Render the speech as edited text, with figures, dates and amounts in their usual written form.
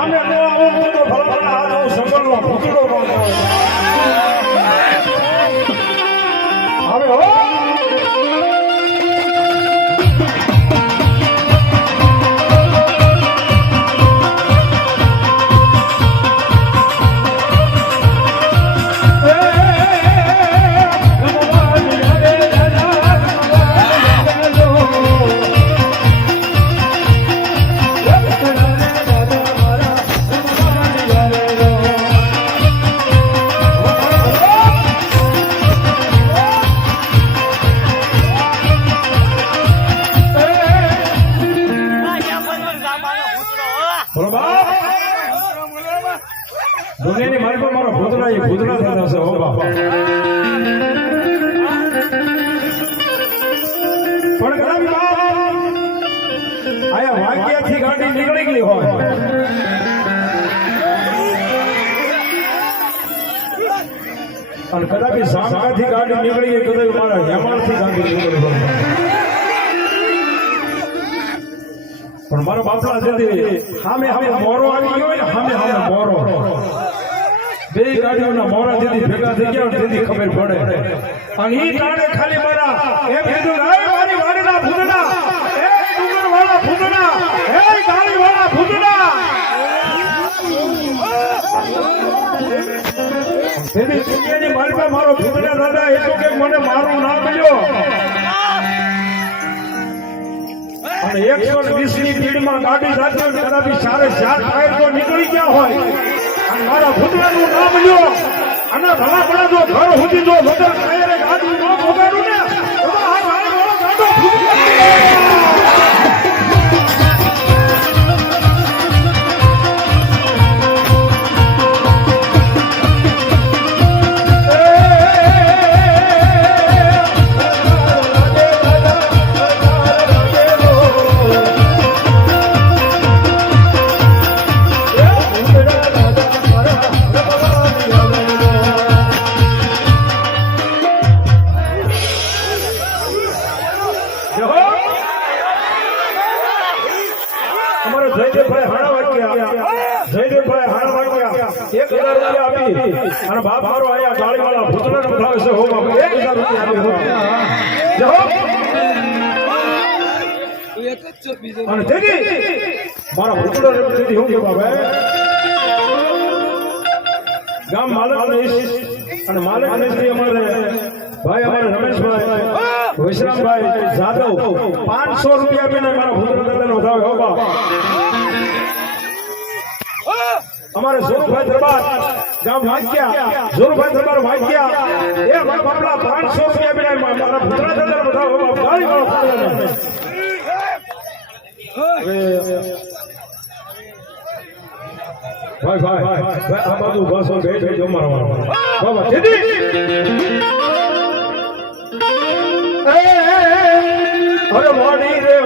આમે નો આવો તો ભલા આ સંગલનો પૂતળો બનતો હવે હો દુનિયાની મારી પર મારો ભૂતળા એ ભૂતળા થતા છે હો બાપા પણ કદાચ આયા વાક્યથી ગાડી નીકળી ગઈ હોય અને કદાચ સામકાથી ગાડી નીકળી ગઈ કદાચ મારા હેમાળથી ગાડી નીકળી હોય પણ મારા બાપલા જેથી સામે સામે મોરો આવી ગયો ને સામે સામે મોરો બે ગાડીઓના મોરા જેથી ભેગા થઈ ગયા તેથી ખબર પડે અને ઈ ટાણે ખાલી મારા એમ કીધું એ મારી વાડીના ભૂતના એ ડુંગર વાળા ભૂતના એ ગાડી વાળા ભૂતના તેથી દુનિયાની મારી પાસે મારો ભૂતના દાદા એ તો કે મને મારું ના મળ્યો અને 120 ની સ્પીડમાં ગાડી જાતી હોય કદાચ સારે 4 ટાયર તો નીકળી ગયા હોય અને મારા ભૂતળાનું નામ લ્યો અને ભલા ભલા જો ઘર સુધી જો વગર ટાયરે ગાડી ન ભોગાડું ને તો આ ગાડી વાળો ગાડો અને બાપ મારો આયા ગાડી વાળા ભૂતળાને બતાવે છે હો બાપ 1000 રૂપિયા અને તેથી મારા ભૂતળાને તેથી હું કે બાબા ગામ માલક અને માલક ને અમારે ભાઈ અમારે રમેશભાઈ વિશ્રામભાઈ જાદવ 500 રૂપિયા આપીને મારા ભૂતળાને બતાવે હો બાપ અમારે જોરુભાઈ દરબાર ગામ વાગ્યા જોરુભાઈ દરબાર વાગ્યા એ મારા બાપલા 500 રૂપિયા બિના મારા ભૂતળા દાદા બતાવો બાપ ગાડી વાળો ભાઈ આ બાજુ બસો ભેટ અમારા બાબા દીદી અરે મોડી રે